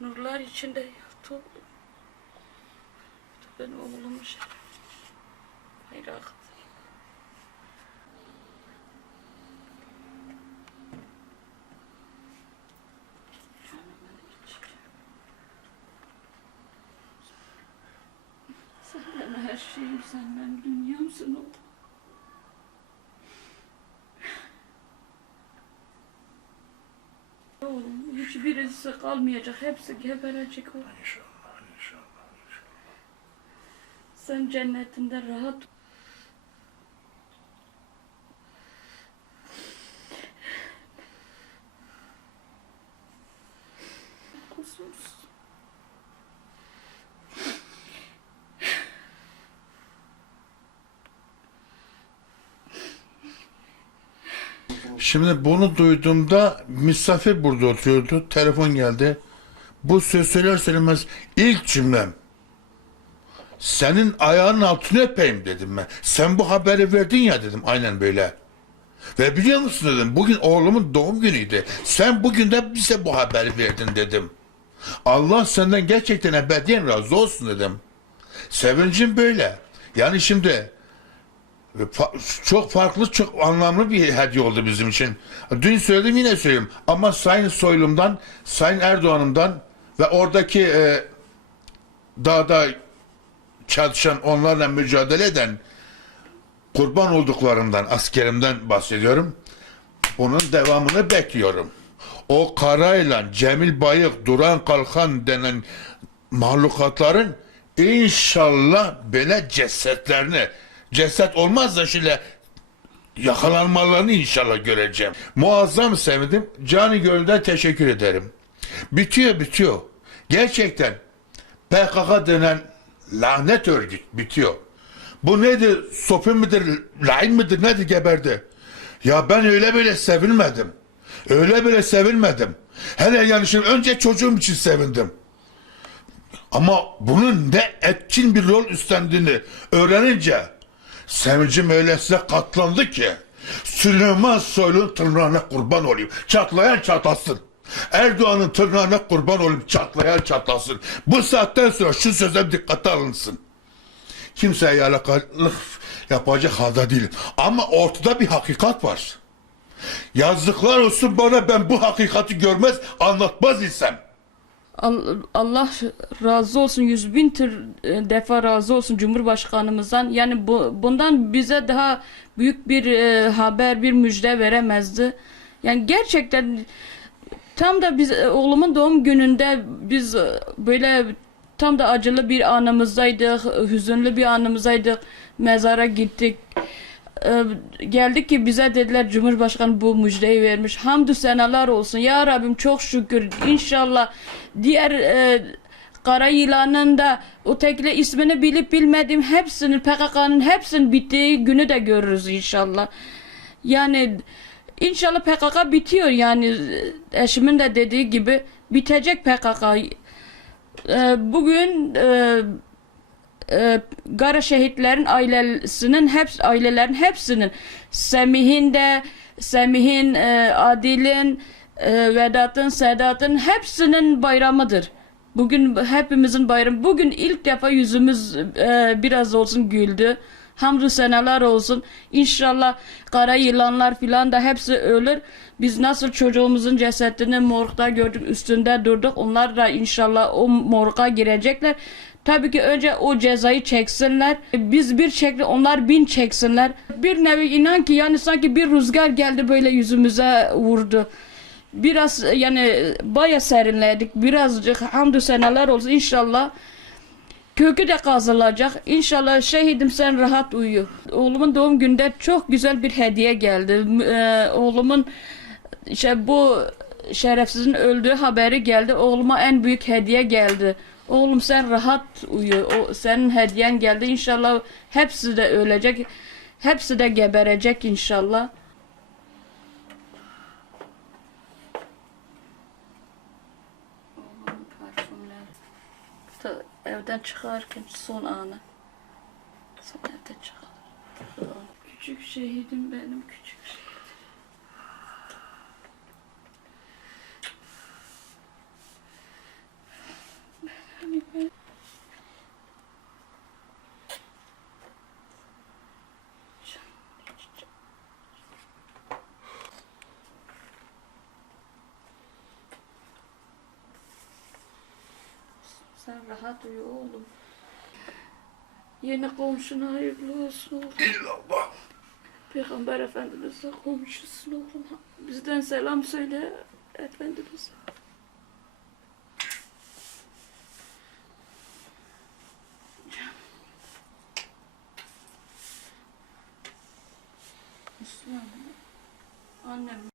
Nurlar içinde yattı. Benim oğlumun şerefi. Hayır akıl. Sen benim her şeyim, sen benim dünyamsın oğlum. Hiçbirisi kalmayacak, hepsi geberecek oğlum. İnşallah, inşallah, inşallah. Sen cennetinde rahat Kusursuz. Şimdi bunu duyduğumda misafir burada oturuyordu. Telefon geldi. Bu söz söyler söylemez ilk cümlem. Senin ayağının altını öpeyim dedim ben. Sen bu haberi verdin ya dedim. Aynen böyle. Ve biliyor musun dedim. Bugün oğlumun doğum günüydü. Sen bugün de bize bu haberi verdin dedim. Allah senden gerçekten ebediyen razı olsun dedim. Sevincim böyle. Yani şimdi çok farklı, çok anlamlı bir hediye oldu bizim için. Dün söyledim yine söyleyeyim. Ama Sayın Soylum'dan, Sayın Erdoğan'ımdan ve oradaki e, dağda çalışan, onlarla mücadele eden kurban olduklarımdan, askerimden bahsediyorum. Bunun devamını bekliyorum. O Karayla, Cemil Bayık, Duran Kalkan denen mahlukatların inşallah böyle cesetlerini, ceset olmaz da şöyle yakalanmalarını inşallah göreceğim. Muazzam sevindim. Cani gönülden teşekkür ederim. Bitiyor bitiyor. Gerçekten PKK denen lanet örgüt bitiyor. Bu nedir? Sofi midir? Lain midir? Nedir geberdi? Ya ben öyle böyle sevilmedim. Öyle böyle sevilmedim. Hele yani şimdi önce çocuğum için sevindim. Ama bunun ne etkin bir rol üstlendiğini öğrenince sevincim öylesine katlandı ki Süleyman Soylu'nun tırnağına kurban olayım. Çatlayan çatlasın. Erdoğan'ın tırnağına kurban olayım. Çatlayan çatlasın. Bu saatten sonra şu söze dikkate alınsın. Kimseye yalakalık yapacak halde değilim. Ama ortada bir hakikat var. Yazıklar olsun bana ben bu hakikati görmez anlatmaz isem. Al- Allah razı olsun yüz bin tır e, defa razı olsun Cumhurbaşkanımızdan. Yani bu, bundan bize daha büyük bir e, haber, bir müjde veremezdi. Yani gerçekten tam da biz e, oğlumun doğum gününde biz e, böyle tam da acılı bir anımızdaydık, hüzünlü bir anımızdaydık. Mezara gittik. Ee, geldik ki bize dediler Cumhurbaşkanı bu müjdeyi vermiş. Hamdü senalar olsun. Ya Rabbim çok şükür. İnşallah diğer e, kara yılanın da ötekile ismini bilip bilmediğim hepsinin PKK'nın hepsinin bittiği günü de görürüz inşallah. Yani inşallah PKK bitiyor yani eşimin de dediği gibi bitecek PKK. Ee, bugün e, e, Gara şehitlerin ailesinin hepsi ailelerin hepsinin Semih'in de Semih'in e, Adil'in e, Vedat'ın Sedat'ın hepsinin bayramıdır. Bugün hepimizin bayramı. Bugün ilk defa yüzümüz e, biraz olsun güldü. Hamdü seneler olsun. İnşallah kara yılanlar filan da hepsi ölür. Biz nasıl çocuğumuzun cesedini morgda gördük, üstünde durduk. Onlar da inşallah o morga girecekler. Tabii ki önce o cezayı çeksinler. Biz bir çekti, onlar bin çeksinler. Bir nevi inan ki yani sanki bir rüzgar geldi böyle yüzümüze vurdu. Biraz yani baya serinledik. Birazcık hamdü seneler olsun inşallah. Kökü de kazılacak. İnşallah şehidim sen rahat uyu. Oğlumun doğum gününde çok güzel bir hediye geldi. Ee, oğlumun işte bu şerefsizin öldüğü haberi geldi. Oğluma en büyük hediye geldi. Oğlum sen rahat uyu. O, senin hediyen geldi. İnşallah hepsi de ölecek. Hepsi de geberecek inşallah. Evden çıkarken son anı. Son evden çıkar. Küçük şehidim benim küçük şehidim. Sen rahat uyu oğlum. Yeni komşuna hayırlı olsun oğlum. İllallah. Peygamber Efendimiz'e komşusun oğlum. Bizden selam söyle Efendimiz'e. Müslüman. Annem